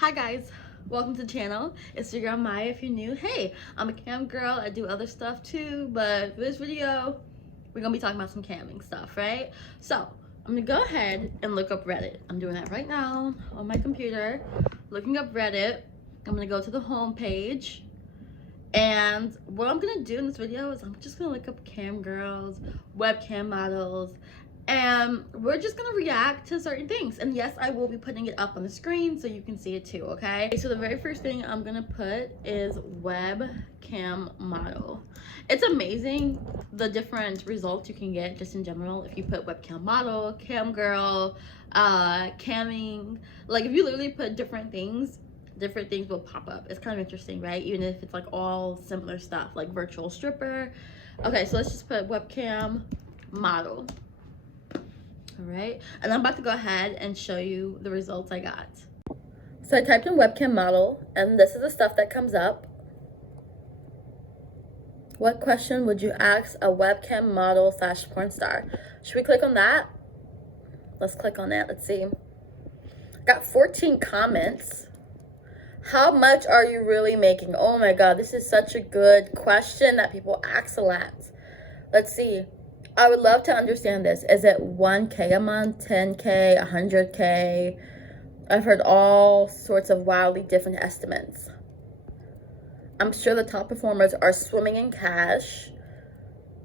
Hi guys, welcome to the channel. It's your girl Maya if you're new. Hey, I'm a cam girl. I do other stuff too, but for this video, we're gonna be talking about some camming stuff, right? So I'm gonna go ahead and look up Reddit. I'm doing that right now on my computer, looking up Reddit. I'm gonna go to the home page. And what I'm gonna do in this video is I'm just gonna look up cam girls, webcam models, and we're just gonna react to certain things. And yes, I will be putting it up on the screen so you can see it too, okay? So the very first thing I'm gonna put is webcam model. It's amazing the different results you can get just in general if you put webcam model, cam girl, camming. Like if you literally put different things will pop up. It's kind of interesting, right? Even if it's like all similar stuff like virtual stripper. Okay, so let's just put webcam model. All right, and I'm about to go ahead and show you the results I got. So I typed in webcam model and this is the stuff that comes up. What question would you ask a webcam model / porn star? Should we click on that? Let's click on that. Let's see. Got 14 comments. How much are you really making? Oh my God, this is such a good question that people ask a lot. Let's see. I would love to understand this. Is it 1K a month, 10K, 100K? I've heard all sorts of wildly different estimates. I'm sure the top performers are swimming in cash.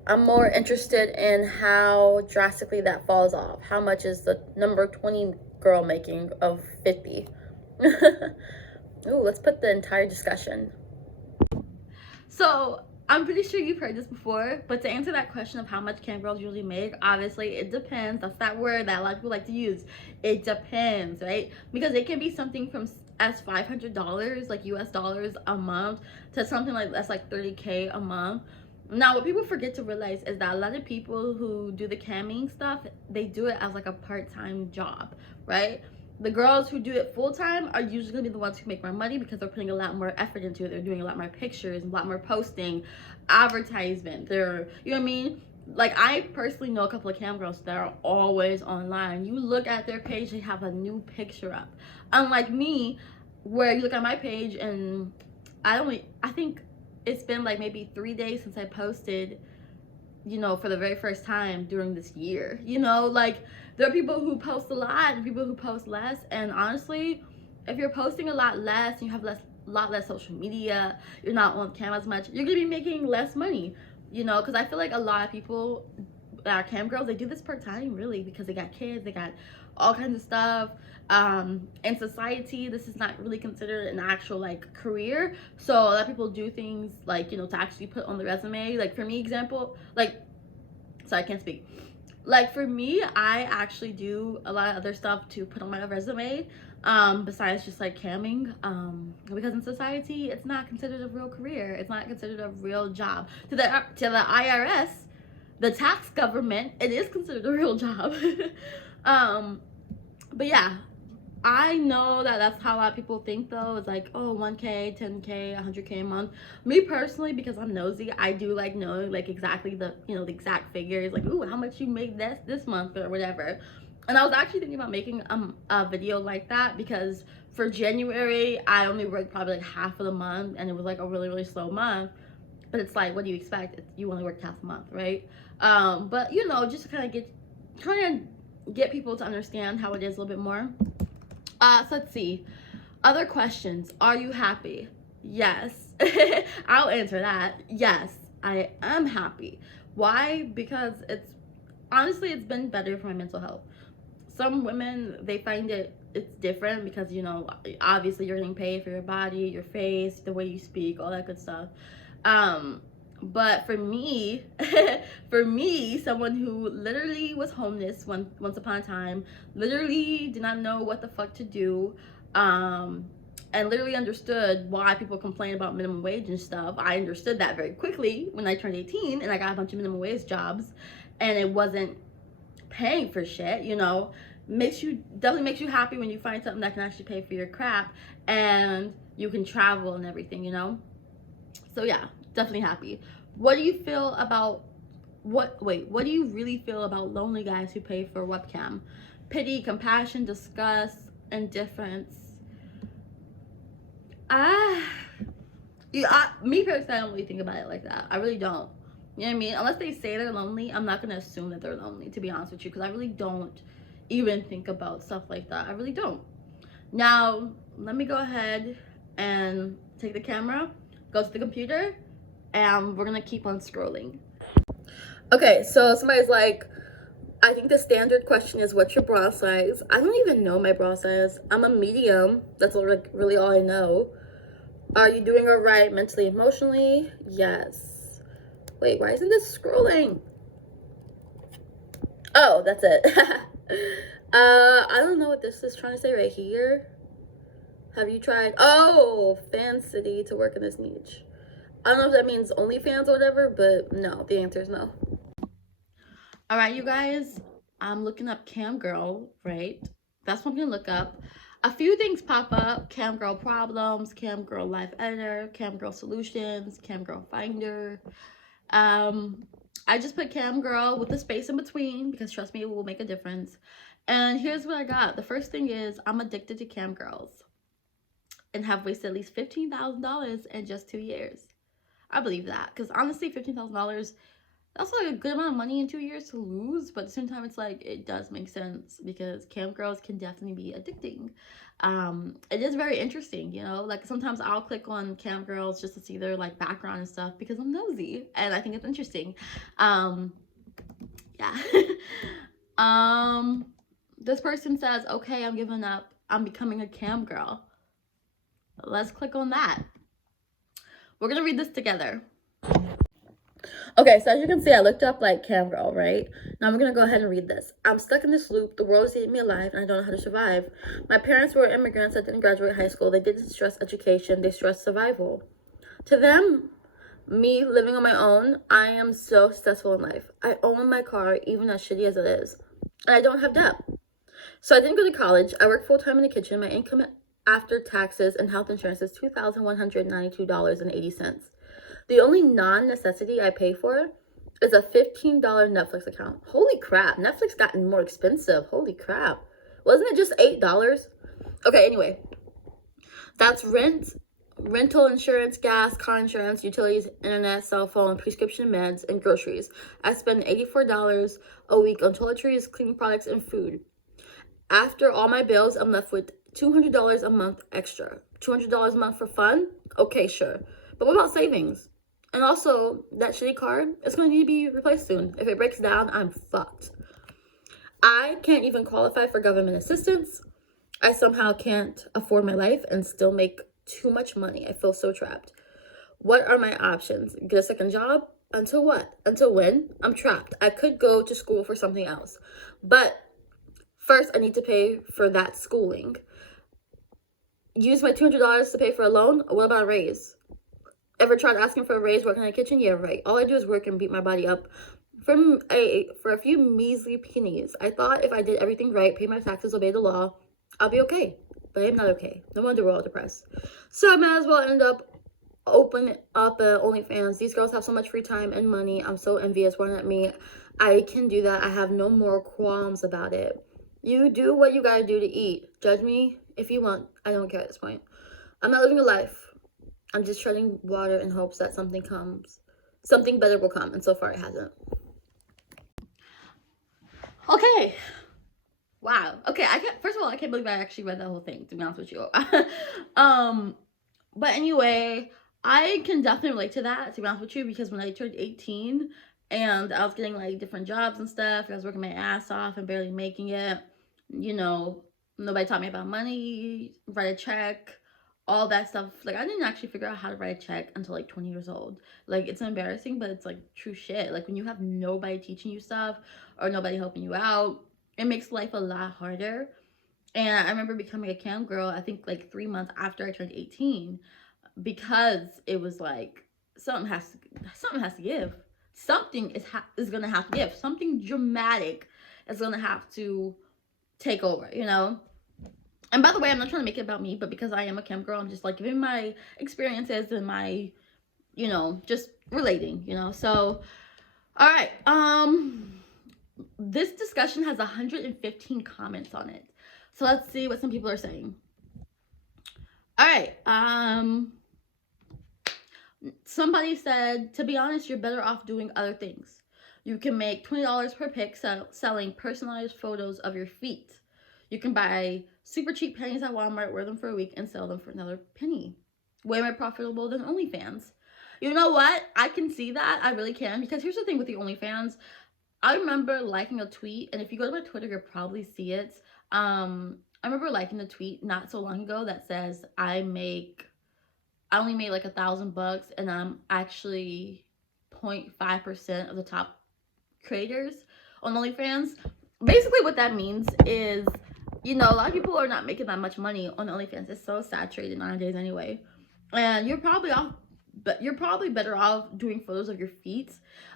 I'm more interested in how drastically that falls off. How much is the number 20 girl making of 50? Ooh, let's put the entire discussion. So I'm pretty sure you've heard this before, but to answer that question of how much cam girls usually make, obviously it depends. That's that word that a lot of people like to use. It depends, right? Because it can be something from as $500, like US dollars a month, to something like that's like 30K a month. Now, what people forget to realize is that a lot of people who do the camming stuff, they do it as like a part-time job, right? The girls who do it full-time are usually going to be the ones who make more money because they're putting a lot more effort into it. They're doing a lot more pictures, a lot more posting, advertisement. They're, you know what I mean? Like, I personally know a couple of cam girls that are always online. You look at their page, they have a new picture up. Unlike me, where you look at my page and I think it's been like maybe 3 days since I posted, you know, for the very first time during this year. You know, like there are people who post a lot and people who post less, and honestly, if you're posting a lot less and you have lot less social media, you're not on cam as much, you're gonna be making less money, you know, because I feel like a lot of people that are cam girls, they do this part-time really because they got kids, they got all kinds of stuff. In society, this is not really considered an actual like career, so a lot of people do things like, you know, to actually put on the resume. Like for me, example, like, sorry, I can't speak. Like for me, I actually do a lot of other stuff to put on my resume, besides just like camming, because in society it's not considered a real career, it's not considered a real job. To the IRS, the tax government, it is considered a real job. But yeah, I know that that's how a lot of people think though. It's like, oh, 1K, 10K, 100K a month. Me personally, because I'm nosy, I do like knowing like exactly the, you know, the exact figures, like, ooh, how much you made this month or whatever. And I was actually thinking about making a video like that because for January, I only worked probably like half of the month and it was like a really, really slow month. But it's like, what do you expect? You only worked half a month, right? But you know, just to kind of get people to understand how it is a little bit more. So let's see. Other questions. Are you happy? Yes. I'll answer that. Yes, I am happy. Why? Because honestly, it's been better for my mental health. Some women, they find it's different because, you know, obviously you're getting paid for your body, your face, the way you speak, all that good stuff. But for me, someone who literally was homeless once upon a time, literally did not know what the fuck to do, and literally understood why people complain about minimum wage and stuff. I understood that very quickly when I turned 18 and I got a bunch of minimum wage jobs and it wasn't paying for shit, you know. Definitely makes you happy when you find something that can actually pay for your crap and you can travel and everything, you know. So yeah, definitely happy. What do you feel about what do you really feel about lonely guys who pay for webcam? Pity, compassion, disgust, indifference. Me personally, I don't really think about it like that. I really don't. You know what I mean? Unless they say they're lonely, I'm not gonna assume that they're lonely, to be honest with you, because I really don't even think about stuff like that. I really don't. Now, let me go ahead and take the camera, go to the computer, and we're gonna keep on scrolling. Okay, so somebody's like, I think the standard question is, what's your bra size? I don't even know my bra size. I'm a medium. That's like really all I know. Are you doing all right mentally, emotionally? Yes. Wait, why isn't this scrolling? Oh, that's it. I don't know what this is trying to say right here. Have you tried? Oh, fan city to work in this niche. I don't know if that means OnlyFans or whatever, but no, the answer is no. All right, you guys, I'm looking up cam girl, right? That's what I'm gonna look up. A few things pop up: cam girl problems, cam girl life editor, cam girl solutions, cam girl finder. I just put cam girl with the space in between because trust me, it will make a difference. And here's what I got. The first thing is I'm addicted to cam girls and have wasted at least $15,000 in just 2 years. I believe that, because honestly, $15,000, that's like a good amount of money in 2 years to lose, but at the same time, it's like, it does make sense because cam girls can definitely be addicting. It is very interesting, you know, like sometimes I'll click on cam girls just to see their like background and stuff because I'm nosy and I think it's interesting. Yeah. This person says, okay, I'm giving up, I'm becoming a cam girl. Let's click on that. We're gonna read this together. Okay, so as you can see, I looked up like cam girl, right? Now I'm gonna go ahead and read this. I'm stuck in this loop. The world is eating me alive, and I don't know how to survive. My parents were immigrants that didn't graduate high school. They didn't stress education. They stressed survival. To them, me living on my own, I am so successful in life. I own my car, even as shitty as it is, and I don't have debt. So I didn't go to college. I work full-time in the kitchen. My income after taxes and health insurance is $2,192.80. The only non-necessity I pay for is a $15 Netflix account. Holy crap, Netflix gotten more expensive. Holy crap. Wasn't it just $8? Okay, anyway. That's rent, rental insurance, gas, car insurance, utilities, internet, cell phone, prescription meds, and groceries. I spend $84 a week on toiletries, cleaning products, and food. After all my bills, I'm left with $200 a month extra. $200 a month for fun? Okay, sure. But what about savings? And also, that shitty car is going to need to be replaced soon. If it breaks down, I'm fucked. I can't even qualify for government assistance. I somehow can't afford my life and still make too much money. I feel so trapped. What are my options? Get a second job? Until what? Until when? I'm trapped. I could go to school for something else. But first, I need to pay for that schooling. Use my $200 to pay for a loan? What about a raise? Ever tried asking for a raise working in the kitchen? Yeah, right. All I do is work and beat my body up for a few measly pennies. I thought if I did everything right, pay my taxes, obey the law, I'll be okay. But I'm not okay. No wonder we're all depressed. So I might as well end up open up OnlyFans. These girls have so much free time and money. I'm so envious. Why not me? I can do that. I have no more qualms about it. You do what you gotta do to eat. Judge me if you want. I don't care at this point. I'm not living a life. I'm just treading water in hopes that something comes. Something better will come. And so far it hasn't. Okay. Wow. Okay, first of all, I can't believe I actually read that whole thing, to be honest with you. But anyway, I can definitely relate to that, to be honest with you, because when I turned 18 and I was getting like different jobs and stuff, I was working my ass off and barely making it, you know, nobody taught me about money, write a check, all that stuff. Like, I didn't actually figure out how to write a check until like 20 years old. Like, it's embarrassing, but it's like true shit. Like, when you have nobody teaching you stuff or nobody helping you out, it makes life a lot harder. And I remember becoming a cam girl, I think like 3 months after I turned 18, because it was like something has to give. Something is gonna have to give. Something dramatic is gonna have to take over, you know. And by the way, I'm not trying to make it about me, but because I am a cam girl, I'm just like giving my experiences and my, you know, just relating, you know. So, all right. This discussion has 115 comments on it. So let's see what some people are saying. All right. Somebody said, to be honest, you're better off doing other things. You can make $20 per pic selling personalized photos of your feet. You can buy super cheap pennies at Walmart, wear them for a week, and sell them for another penny. Way more profitable than OnlyFans. You know what? I can see that. I really can. Because here's the thing with the OnlyFans. I remember liking a tweet, and if you go to my Twitter, you'll probably see it. I remember liking a tweet not so long ago that says I only made like $1,000, and I'm actually 0.5% of the top creators on OnlyFans. Basically, what that means is, a lot of people are not making that much money on OnlyFans. It's so saturated nowadays, anyway. And you're probably better off doing photos of your feet.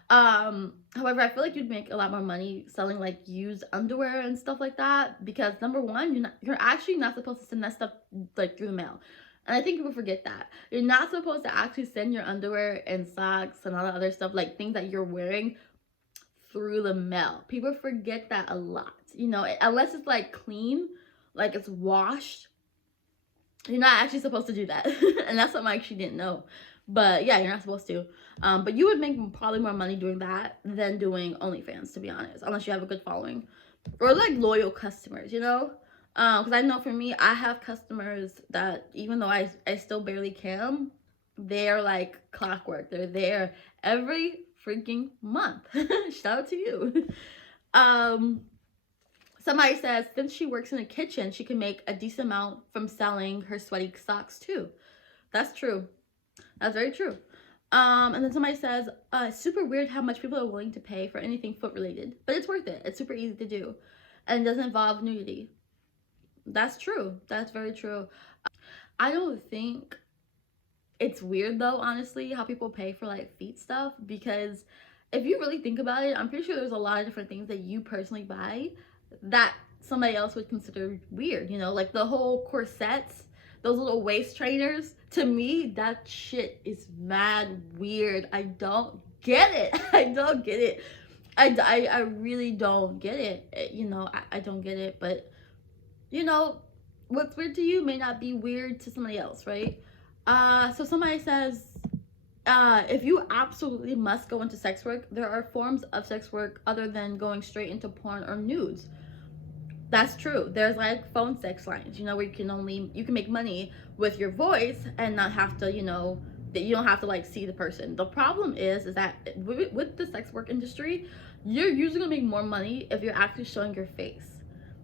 However, I feel like you'd make a lot more money selling like used underwear and stuff like that, because number one, you're actually not supposed to send that stuff like through the mail. And I think people forget that. You're not supposed to actually send your underwear and socks and all the other stuff, like things that you're wearing, through the mail. People forget that a lot. Unless it's like clean, like it's washed, you're not actually supposed to do that. And that's something I actually didn't know. But yeah, you're not supposed to. But you would make probably more money doing that than doing OnlyFans, to be honest, unless you have a good following or like loyal customers, because I know for me, I have customers that even though I still barely cam, they're like clockwork. They're there every freaking month. Shout out to you. Somebody says since she works in the kitchen, she can make a decent amount from selling her sweaty socks too. That's true. That's very true. And then somebody says, super weird how much people are willing to pay for anything foot related, but it's worth it. It's super easy to do and doesn't involve nudity. That's true. That's very true. I don't think it's weird though, honestly, how people pay for like feet stuff, because if you really think about it, I'm pretty sure there's a lot of different things that you personally buy that somebody else would consider weird, like the whole corsets, those little waist trainers. To me, that shit is mad weird. I don't get it. I don't get it. I really don't get it. I don't get it, but what's weird to you may not be weird to somebody else, right? So somebody says, if you absolutely must go into sex work, there are forms of sex work other than going straight into porn or nudes. That's true. There's like phone sex lines, where you can make money with your voice and not have to, that you don't have to like see the person. The problem is that with the sex work industry, you're usually gonna make more money if you're actually showing your face,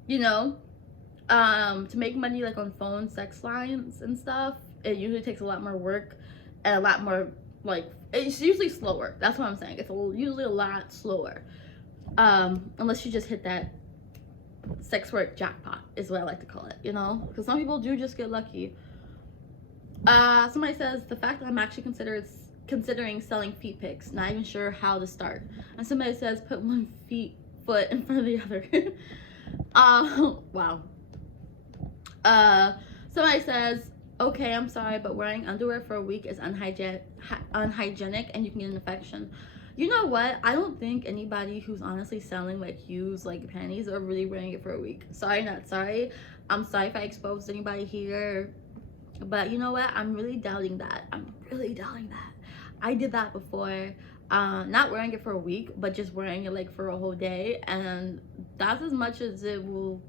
to make money like on phone sex lines and stuff. It usually takes a lot more work and a lot more like, it's usually slower. That's what I'm saying. It's usually a lot slower, unless you just hit that sex work jackpot is what I like to call it, because some people do just get lucky. Somebody says the fact that I'm actually considering selling feet pics, not even sure how to start. And somebody says put one foot in front of the other. Wow. Somebody says, okay, I'm sorry, but wearing underwear for a week is unhygienic and you can get an infection. You know what? I don't think anybody who's honestly selling like used like panties are really wearing it for a week. Sorry, not sorry. I'm sorry if I exposed anybody here, but you know what? I'm really doubting that. I did that before. Not wearing it for a week, but just wearing it like for a whole day, and that's as much as it will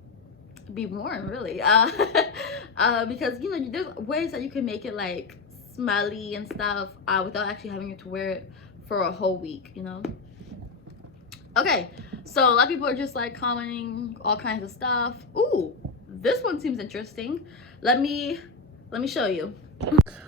be worn, really. Because there's ways that you can make it like smelly and stuff without actually having to wear it for a whole week, Okay, so a lot of people are just like commenting all kinds of stuff. Ooh, this one seems interesting. Let me show you.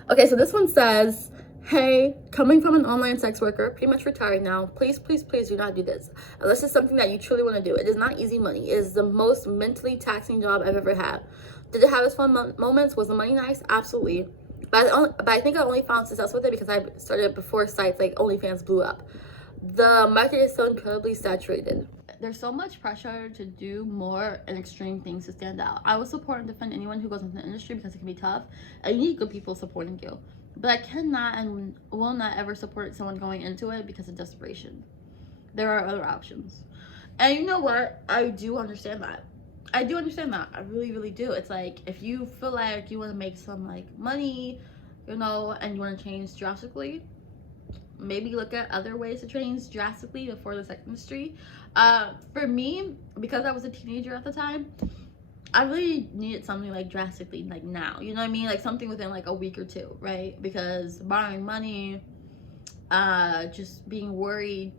Okay, so this one says, hey, coming from an online sex worker, pretty much retired now, please do not do this unless it's something that you truly want to do. It is not easy money. It is the most mentally taxing job I've ever had. Did it have its fun moments? Was the money nice? Absolutely. But I think I only found success with it because I started before sites like OnlyFans blew up. The market is so incredibly saturated. There's so much pressure to do more and extreme things to stand out. I would support and defend anyone who goes into the industry because it can be tough, and you need good people supporting you. But I cannot and will not ever support someone going into it because of desperation. There are other options. And you know what? I do understand that. I do understand that. I really, really do. It's like, if you feel like you want to make some like money, you know, and you want to change drastically, maybe look at other ways to change drastically before the sex industry. For me, because I was a teenager at the time, I really needed something like drastically, like now, you know what I mean? Like something within like a week or two, right? Because borrowing money, just being worried.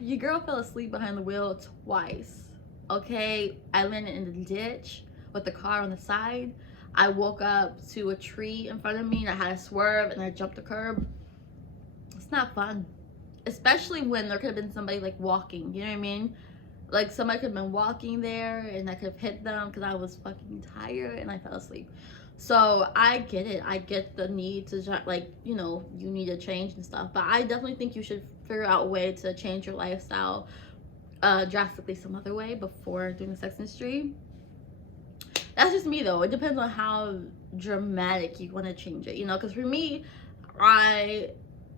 Your girl fell asleep behind the wheel twice. Okay, I landed in the ditch with the car on the side. I woke up to a tree in front of me and I had to swerve and I jumped the curb. It's not fun, especially when there could have been somebody like walking, you know what I mean? Like somebody could have been walking there and I could have hit them because I was fucking tired and I fell asleep. So I get it. I get the need to, like, you know, you need to change and stuff. But I definitely think you should figure out a way to change your lifestyle drastically some other way before doing the sex industry. That's just me though. It depends on how dramatic you want to change it, you know, because for me, I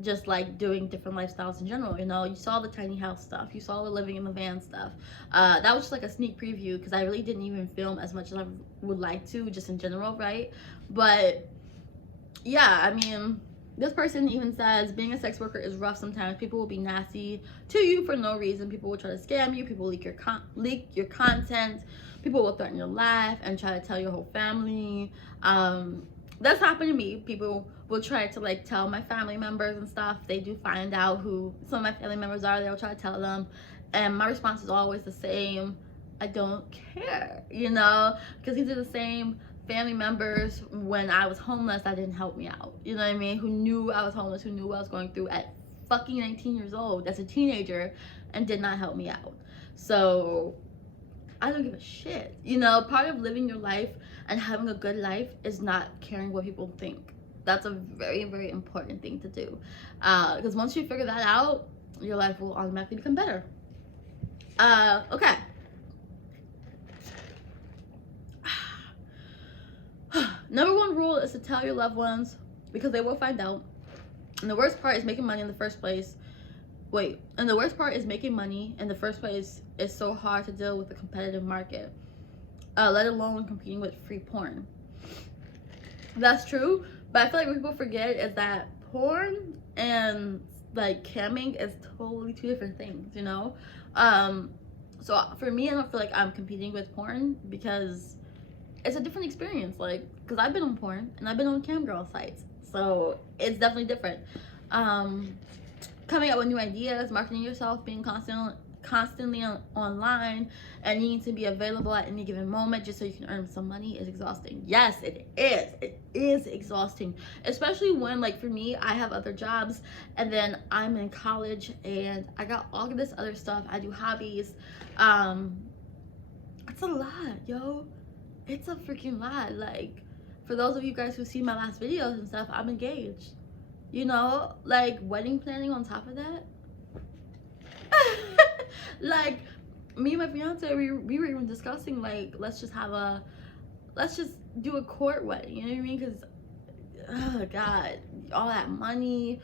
just like doing different lifestyles in general. You know, you saw the tiny house stuff, you saw the living in the van stuff. That was just like a sneak preview because I really didn't even film as much as I would like to, just in general, right? But yeah, I mean, this person even says being a sex worker is rough sometimes. People will be nasty to you for no reason. People will try to scam you. People will leak your content. People will threaten your life and try to tell your whole family. That's happened to me. People will try to like tell my family members and stuff. They do find out who some of my family members are. They'll try to tell them, and my response is always the same: I don't care, you know, because these are the same family members when I was homeless that didn't help me out, you know what I mean, who knew I was homeless, who knew what I was going through at fucking 19 years old as a teenager and did not help me out. So I don't give a shit, you know. Part of living your life and having a good life is not caring what people think. That's a very, very important thing to do, because once you figure that out, your life will automatically become better. Okay. Number one rule is to tell your loved ones because they will find out. And the worst part is making money in the first place. And the worst part is making money in the first place is so hard to deal with the competitive market, let alone competing with free porn. That's true, but I feel like what people forget is that porn and like camming is totally two different things, you know? So for me, I don't feel like I'm competing with porn because it's a different experience, like, because I've been on porn and I've been on cam girl sites, so it's definitely different. Coming up with new ideas, marketing yourself, being constantly online, and needing to be available at any given moment just so you can earn some money is exhausting. Yes, it is exhausting, especially when, like, for me, I have other jobs and then I'm in college and I got all of this other stuff. I do hobbies. It's a lot, yo. It's a freaking lot. Like, for those of you guys who see my last videos and stuff, I'm engaged, you know, like wedding planning on top of that. Like, me and my fiance, we were even discussing, like, let's just do a court wedding, you know what I mean? Because, oh god, all that money,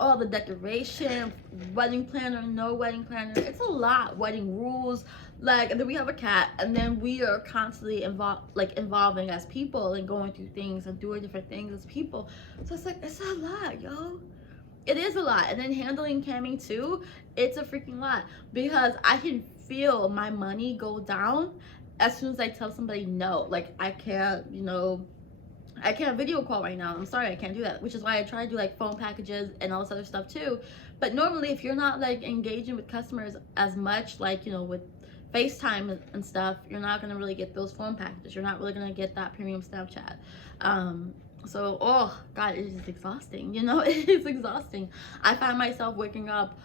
all the decoration, wedding planner, no wedding planner, it's a lot. Wedding rules, like, and then we have a cat, and then we are constantly evolving as people and going through things and doing different things as people. So it's like, it's a lot, yo. It is a lot. And then handling camming too, it's a freaking lot, because I can feel my money go down as soon as I tell somebody no. Like, I can't, you know, I can't video call right now. I'm sorry, I can't do that. Which is why I try to do like phone packages and all this other stuff too. But normally, if you're not like engaging with customers as much, like, you know, with FaceTime and stuff, you're not gonna really get those phone packages. You're not really gonna get that premium Snapchat. So, oh god, it is exhausting, you know. It is exhausting. I find myself waking up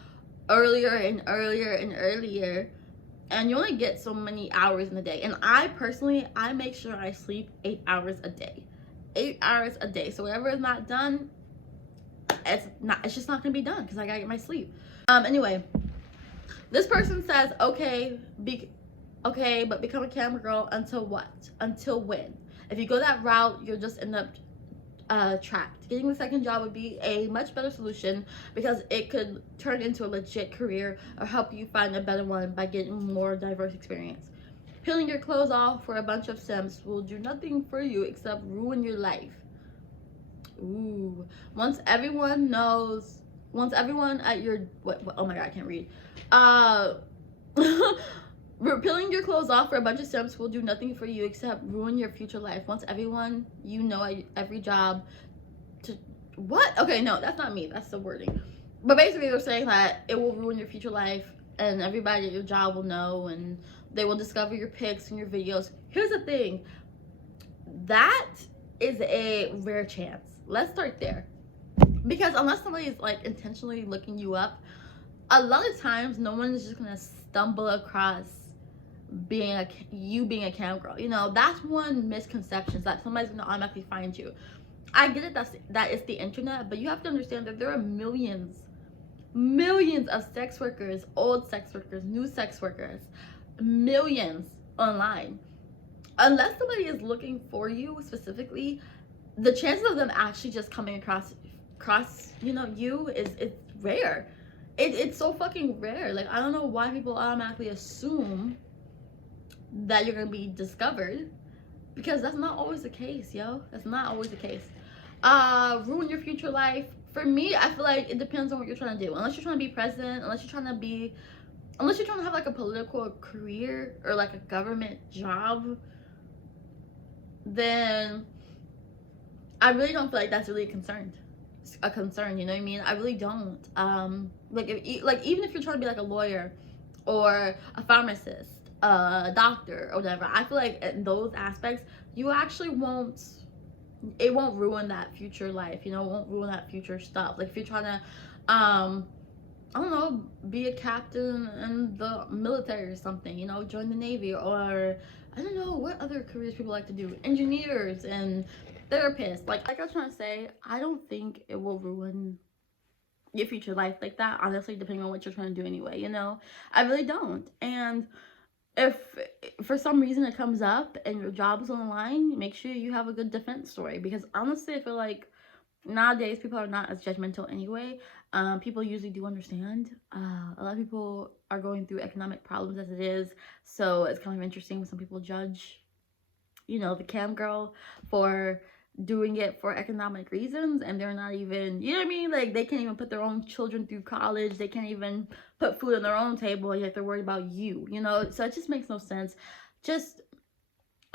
earlier and earlier and earlier, and you only get so many hours in a day. And I personally, I make sure I sleep 8 hours a day. 8 hours a day. So whatever is not done, it's just not gonna be done because I gotta get my sleep. Anyway, this person says, okay, but become a camera girl until what? Until when? If you go that route, you'll just end up trapped. Getting the second job would be a much better solution because it could turn into a legit career or help you find a better one by getting more diverse experience. Peeling your clothes off for a bunch of simps will do nothing for you except ruin your life. Ooh. Once everyone knows, once everyone at your what oh my god, I can't read. Uh Peeling your clothes off for a bunch of simps will do nothing for you except ruin your future life. Once everyone you know at every job to what? Okay, no, that's not me. That's the wording. But basically, they're saying that it will ruin your future life, and everybody at your job will know, and they will discover your pics and your videos. Here's the thing. That is a rare chance. Let's start there. Because unless somebody is like intentionally looking you up, a lot of times no one is just gonna stumble across being a cam girl. You know, that's one misconception, that somebody's gonna automatically find you. I get it, that is the internet, but you have to understand that there are millions of sex workers, old sex workers, new sex workers, millions online. Unless somebody is looking for you specifically, the chances of them actually just coming across you know, you is it's rare. It's so fucking rare. Like, I don't know why people automatically assume that you're gonna be discovered, because that's not always the case, yo. That's not always the case. Ruin your future life. For me, I feel like it depends on what you're trying to do. Unless you're trying to be president, unless you're trying to have like a political career or like a government job, then I really don't feel like that's really a concern, you know what I mean? I really don't. Like, even if you're trying to be like a lawyer or a pharmacist, a doctor or whatever, I feel like in those aspects, you actually it won't ruin that future life, you know, it won't ruin that future stuff. Like, if you're trying to, I don't know, be a captain in the military or something, you know, join the Navy, or I don't know what other careers people like to do, engineers and therapists. Like I was trying to say, I don't think it will ruin your future life like that, honestly, depending on what you're trying to do anyway, you know? I really don't. And if for some reason it comes up and your job is on the line, make sure you have a good defense story, because honestly, I feel like nowadays people are not as judgmental anyway. People usually do understand. A lot of people are going through economic problems as it is, so it's kind of interesting when some people judge, you know, the cam girl for doing it for economic reasons, and they're not even, you know what I mean, like, they can't even put their own children through college, they can't even put food on their own table, yet they're worried about you know? So it just makes no sense. Just,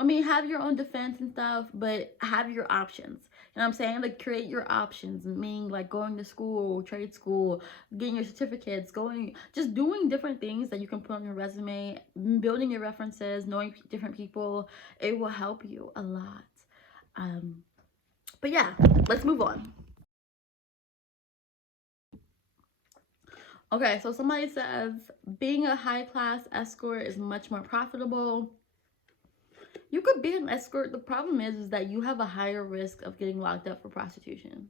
I mean, have your own defense and stuff, but have your options. You know what I'm saying? Like, create your options, meaning like going to school, trade school, getting your certificates, just doing different things that you can put on your resume, building your references, knowing different people. It will help you a lot. But yeah, let's move on. Okay, so somebody says being a high-class escort is much more profitable. You could be an escort. The problem is that you have a higher risk of getting locked up for prostitution.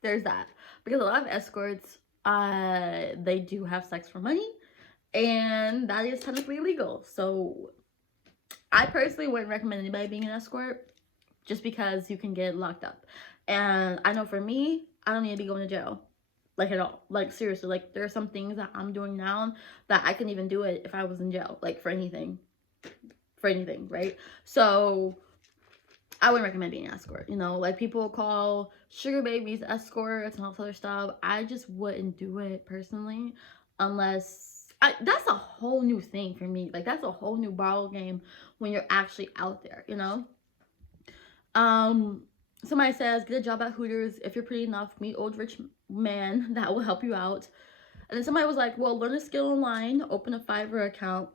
There's that. Because a lot of escorts, they do have sex for money, and that is technically illegal. So I personally wouldn't recommend anybody being an escort, just because you can get locked up. And I know for me, I don't need to be going to jail, like, at all. Like, seriously, like, there are some things that I'm doing now that I couldn't even do it if I was in jail, like, for anything, right? So I wouldn't recommend being an escort. You know, like, people call sugar babies escorts and all this other stuff. I just wouldn't do it personally, unless that's a whole new thing for me. Like, that's a whole new ball game when you're actually out there, you know? Somebody says, get a job at Hooters. If you're pretty enough, meet old rich man that will help you out. And then somebody was like, well, learn a skill online, open a Fiverr account,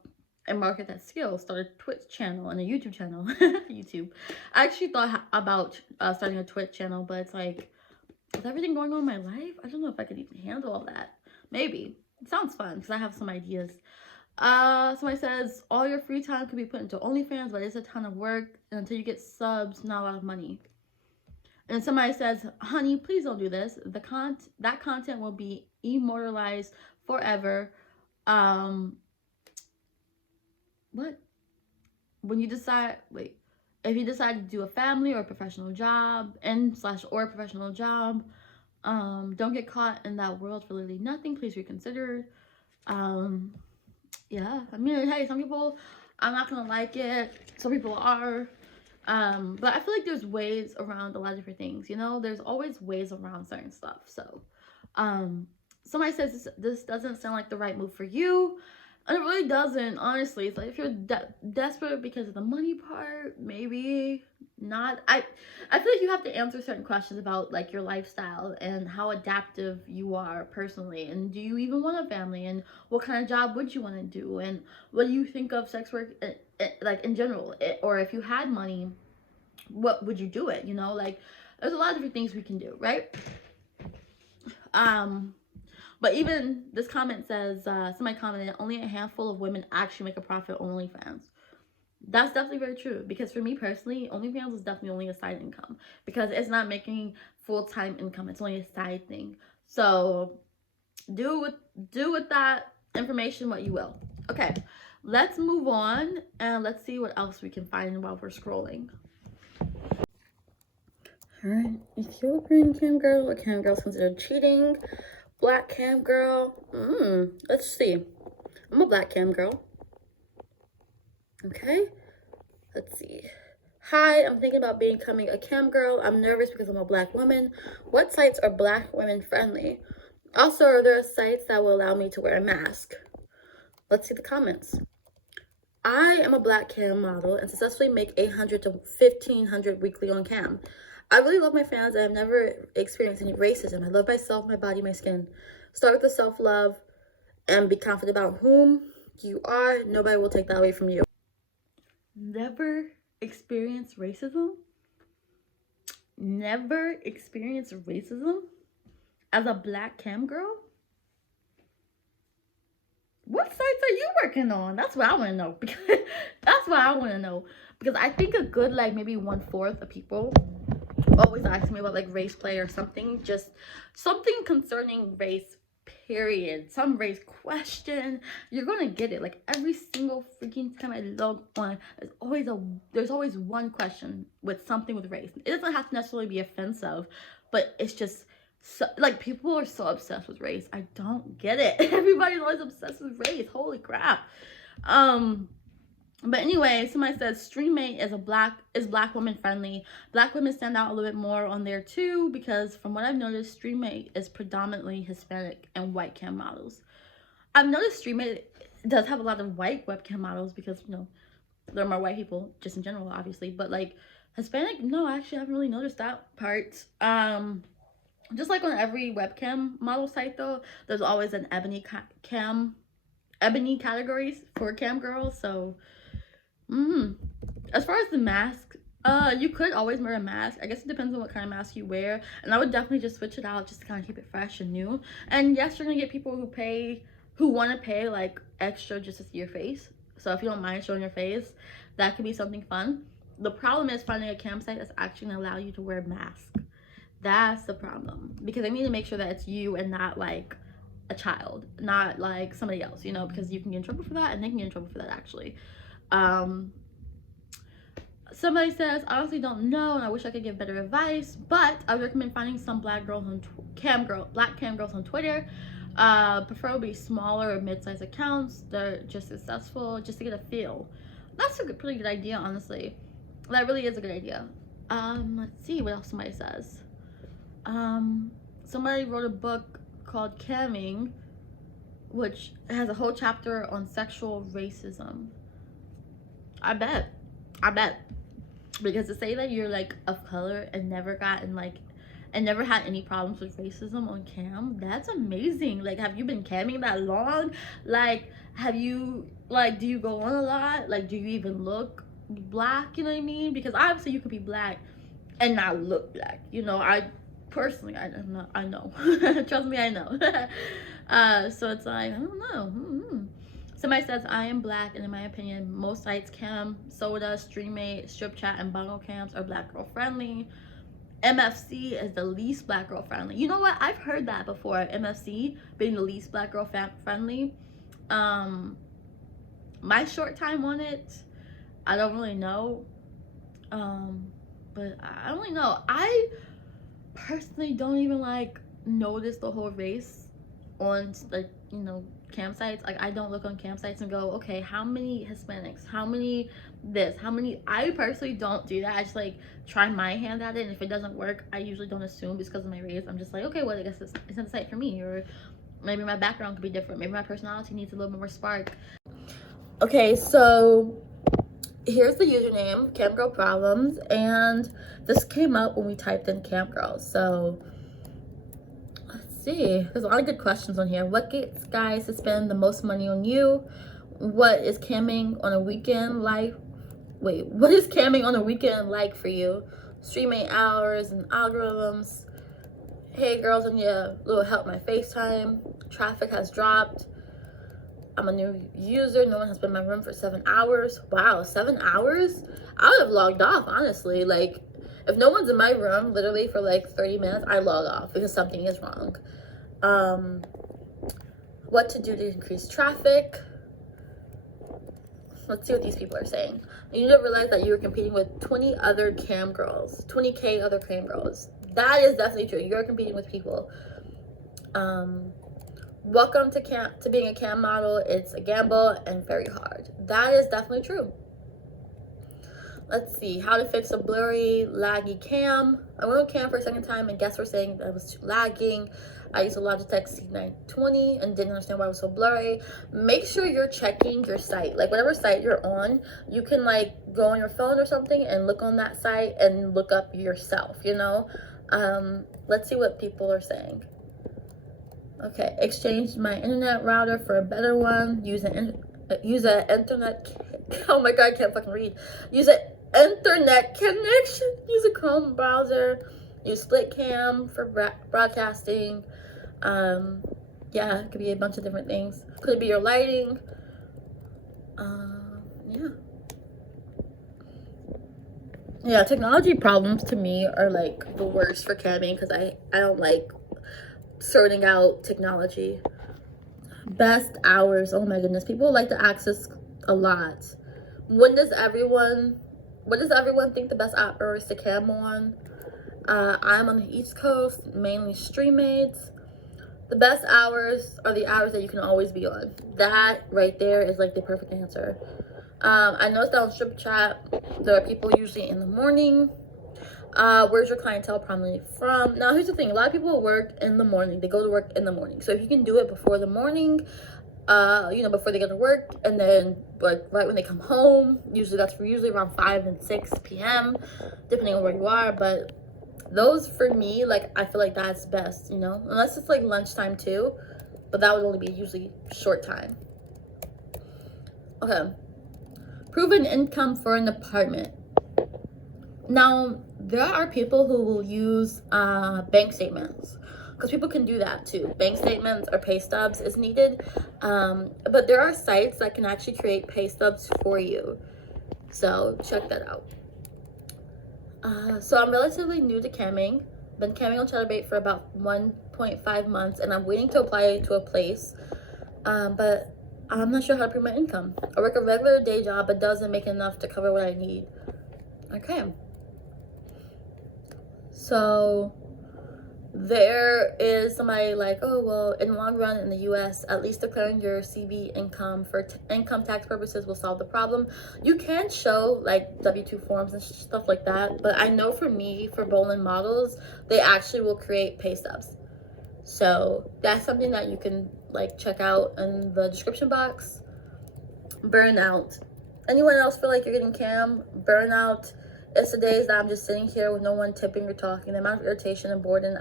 and market that skill. Start a Twitch channel and a YouTube channel. YouTube. I actually thought about starting a Twitch channel, but it's like, with everything going on in my life, I don't know if I could even handle all that. Maybe. It sounds fun, because I have some ideas. Somebody says, all your free time could be put into OnlyFans, but it's a ton of work, and until you get subs, not a lot of money. And somebody says, honey, please don't do this. That content will be immortalized forever. What? When you decide, if you decide to do a family or a professional job, or a professional job, don't get caught in that world for literally nothing. Please reconsider. Yeah, I mean, hey, some people I'm not gonna like it. Some people are. But I feel like there's ways around a lot of different things, you know? There's always ways around certain stuff. So, um, somebody says this doesn't sound like the right move for you. And it really doesn't, honestly. It's like if you're desperate because of the money part, maybe not. I feel like you have to answer certain questions about like your lifestyle and how adaptive you are personally, and do you even want a family, and what kind of job would you want to do, and what do you think of sex work like in general, or if you had money, what would you do it, you know? Like there's a lot of different things we can do, right? But even this comment says, somebody commented, only a handful of women actually make a profit on OnlyFans. That's definitely very true, because for me personally, OnlyFans is definitely only a side income, because it's not making full-time income. It's only a side thing. So do with that information what you will. Okay, let's move on and let's see what else we can find while we're scrolling. All right, Ethiopian cam girl, a cam girl is considered cheating. Black cam girl, let's see. I'm a black cam girl. Okay, let's see. Hi, I'm thinking about becoming a cam girl. I'm nervous because I'm a black woman. What sites are black women friendly? Also, are there sites that will allow me to wear a mask? Let's see the comments. I am a black cam model and successfully make $800 to $1,500 weekly on cam. I really love my fans. I have never experienced any racism. I love myself, my body, my skin. Start with the self-love and be confident about whom you are. Nobody will take that away from you. Never experienced racism? Never experienced racism as a black cam girl? What sites are you working on? That's what I want to know. Because that's what I want to know. Because I think a good, like, maybe 1/4 of people always ask me about, like, race play or something. Just something concerning race, period. Some race question. You're going to get it. Like, every single freaking time I log on, there's always one question with something with race. It doesn't have to necessarily be offensive, but it's just... So, like, people are so obsessed with race. I don't get it. Everybody's always obsessed with race. Holy crap. But anyway, somebody says StreamMate is black woman friendly. Black women stand out a little bit more on there too, because from what I've noticed, StreamMate is predominantly Hispanic and white cam models. I've noticed StreamMate does have a lot of white webcam models because, you know, there are more white people just in general, obviously. But like Hispanic, no, actually I haven't really noticed that part. Just like on every webcam model site though, there's always an ebony categories for cam girls. So as far as the mask, you could always wear a mask. I guess it depends on what kind of mask you wear, and I would definitely just switch it out just to kind of keep it fresh and new. And yes, you're gonna get people who want to pay like extra just to see your face. So if you don't mind showing your face, that could be something fun. The problem is finding a campsite that's actually gonna allow you to wear a mask. That's the problem, because I need to make sure that it's you and not like a child, not like somebody else, you know, because you can get in trouble for that, and they can get in trouble for that actually. Somebody says, I honestly don't know and I wish I could give better advice, but I would recommend finding some black cam girls on Twitter, preferably smaller or mid-sized accounts. They're just successful, just to get a feel. That's a pretty good idea, honestly. That really is a good idea. Let's see what else somebody says. Somebody wrote a book called Camming, which has a whole chapter on sexual racism. I bet. Because to say that you're like of color and never had any problems with racism on cam, that's amazing. Like, have you been camming that long? Like, do you go on a lot? Like, do you even look black? You know what I mean? Because obviously you could be black and not look black, you know. Personally, I know. Trust me, I know. So it's like, I don't know. Somebody says, I am black, and in my opinion, most sites, cam, soda, StreamMate, strip chat, and bungle cams are black girl friendly. MFC is the least black girl friendly. You know what? I've heard that before. MFC being the least black girl friendly. My short time on it, I don't really know. But I don't really know. I personally don't even like notice the whole race on like, you know, campsites. Like, I don't look on campsites and go, okay, how many Hispanics, how many this, how many. I personally don't do that. I just like try my hand at it, and if it doesn't work, I usually don't assume because of my race. I'm just like, okay, well, I guess it's not a site for me, or maybe my background could be different, maybe my personality needs a little bit more spark. Okay, so here's the username, Camgirl Problems, and this came up when we typed in Camgirl. So let's see, there's a lot of good questions on here. What gets guys to spend the most money on you? What is camming on a weekend like? Wait, what is camming on a weekend like for you? Streaming hours and algorithms. Hey girls, I need a little help my FaceTime. Traffic has dropped. I'm a new user. No one has been in my room for 7 hours. Wow, 7 hours? I would have logged off, honestly. Like, if no one's in my room literally for like 30 minutes, I log off because something is wrong. What to do to increase traffic? Let's see what these people are saying. You need to realize that you were competing with 20 other cam girls, 20K other cam girls. That is definitely true. You're competing with people. Welcome to being a cam model. It's a gamble and very hard. That is definitely true. Let's see, how to fix a blurry, laggy cam. I went on cam for a second time and guests were saying that it was too lagging. I used a Logitech C920 and didn't understand why it was so blurry. Make sure you're checking your site. Like, whatever site you're on, you can like go on your phone or something and look on that site and look up yourself, you know? Let's see what people are saying. Okay, exchanged my internet router for a better one. Use an internet. Oh my god, I can't fucking read. Use an internet connection. Use a Chrome browser. Use split cam for broadcasting. Yeah, it could be a bunch of different things. Could it be your lighting? Yeah. Yeah, technology problems to me are like the worst for camming because I don't like sorting out technology. Best hours. Oh my goodness, people like to access a lot. What does everyone think the best hours to cam on? I'm on the East Coast, mainly stream mates. The best hours are the hours that you can always be on. That right there is like the perfect answer. I noticed that on Strip Chat there are people usually in the morning. Where's your clientele primarily from? Now, here's the thing. A lot of people work in the morning. They go to work in the morning. So if you can do it before the morning, you know, before they go to work, and then like right when they come home, usually around 5 and 6 p.m., depending on where you are. But those, for me, like, I feel like that's best, you know, unless it's like lunchtime too, but that would only be usually short time. Okay. Proven income for an apartment. Now, there are people who will use bank statements, because people can do that too. Bank statements or pay stubs is needed, but there are sites that can actually create pay stubs for you, so check that out. So I'm relatively new to camming. Been camming on Chatterbait for about 1.5 months, and I'm waiting to apply to a place, but I'm not sure how to prove my income. I work a regular day job, but doesn't make enough to cover what I need. Okay. So there is somebody like, oh, well, in the long run in the US, at least declaring your CV income for income tax purposes will solve the problem. You can show like W-2 forms and stuff like that, but I know for me, for Bolin models, they actually will create pay stubs. So that's something that you can like check out in the description box. Burnout. Anyone else feel like you're getting cam? Burnout. It's the days that I'm just sitting here with no one tipping or talking. The amount of irritation and boredom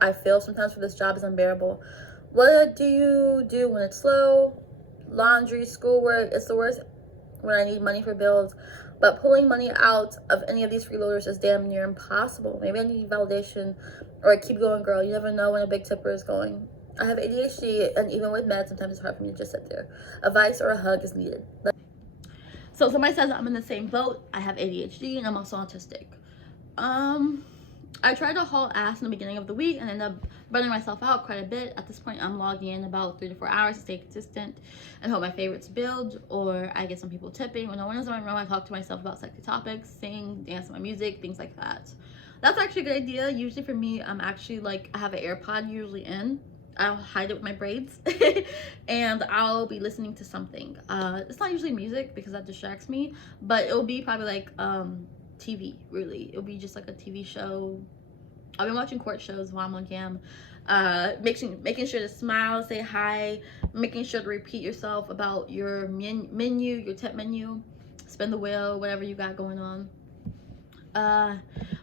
I feel sometimes for this job is unbearable. What do you do when it's slow? Laundry, schoolwork. It's the worst when I need money for bills. But pulling money out of any of these freeloaders is damn near impossible. Maybe I need validation, or I keep going, girl. You never know when a big tipper is going. I have ADHD, and even with meds, sometimes it's hard for me to just sit there. Advice or a hug is needed. So somebody says I'm in the same boat. I have ADHD and I'm also autistic. I tried to haul ass in the beginning of the week and ended up burning myself out quite a bit. At this point, I'm logging in about 3 to 4 hours to stay consistent and hope my favorites build, or I get some people tipping. When no one is in my room, I talk to myself about sexy topics, sing, dance to my music, things like that. That's actually a good idea. Usually for me, I'm actually like, I have an AirPod usually in. I'll hide it with my braids and I'll be listening to something. It's not usually music because that distracts me, but it'll be probably like TV, really. It'll be just like a TV show. I've been watching court shows while I'm on cam. Making sure to smile, say hi, making sure to repeat yourself about your menu, your tip menu, spin the wheel, whatever you got going on.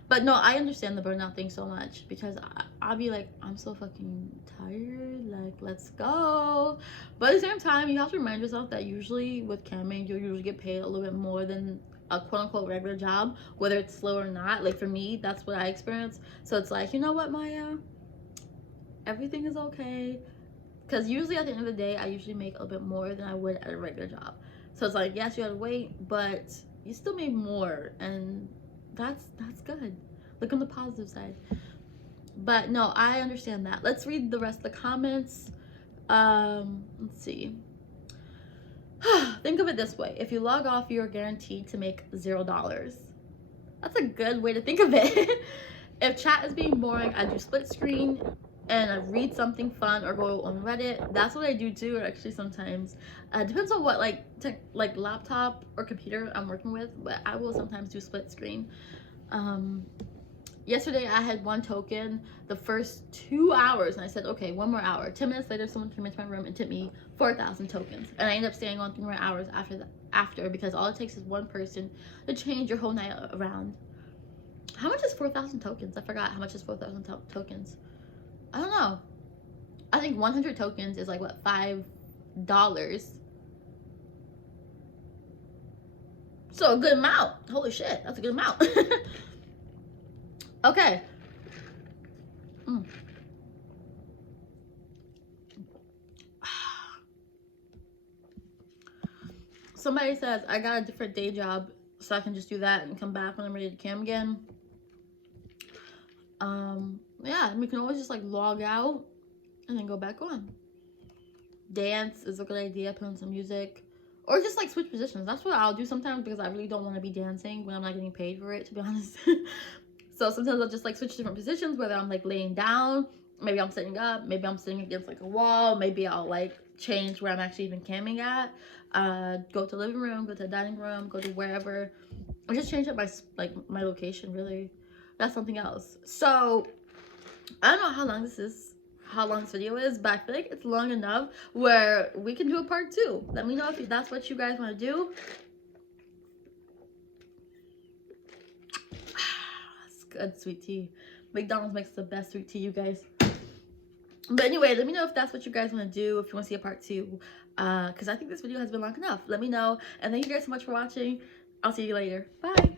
But no, I understand the burnout thing so much because I'll be like, I'm so fucking tired, like, let's go. But at the same time, you have to remind yourself that usually with camming, you'll usually get paid a little bit more than a quote-unquote regular job, whether it's slow or not. Like for me, that's what I experienced. So it's like, you know what, Maya, everything is okay, because usually at the end of the day, I usually make a little bit more than I would at a regular job. So it's like, yes, you had to wait, but you still made more, and that's good. Look on the positive side. But no, I understand that. Let's read the rest of the comments. Let's see. Think of it this way: if you log off, you're guaranteed to make $0. That's a good way to think of it. If chat is being boring, I do split screen and I read something fun or go on Reddit. That's what I do too, actually, sometimes. Depends on what like laptop or computer I'm working with, but I will sometimes do split screen. Yesterday I had 1 token the first 2 hours, and I said, okay, 1 more hour. 10 minutes later, someone came into my room and tipped me 4,000 tokens, and I ended up staying on 3 more hours after because all it takes is one person to change your whole night around. How much is 4,000 tokens? I forgot how much is 4,000 tokens. I don't know. I think 100 tokens is like what, $5. So a good amount. Holy shit, that's a good amount. Okay. Somebody says I got a different day job, so I can just do that and come back when I'm ready to cam again. Yeah, we can always just like log out and then go back on. Dance is a good idea. Put on some music, or just like switch positions. That's what I'll do sometimes because I really don't want to be dancing when I'm not getting paid for it, to be honest. So sometimes I'll just like switch different positions, whether I'm like laying down, maybe I'm sitting up, maybe I'm sitting against like a wall, maybe I'll like change where I'm actually even camming at. Go to the living room, go to the dining room, go to wherever, or just change up my location. Really, that's something else. So I don't know how long this video is, but I feel like it's long enough where we can do a part 2. Let me know if that's what you guys want to do. That's good sweet tea. McDonald's makes the best sweet tea, you guys. But anyway, let me know if that's what you guys want to do, if you want to see a part 2, because I think this video has been long enough. Let me know, and thank you guys so much for watching. I'll see you later. Bye.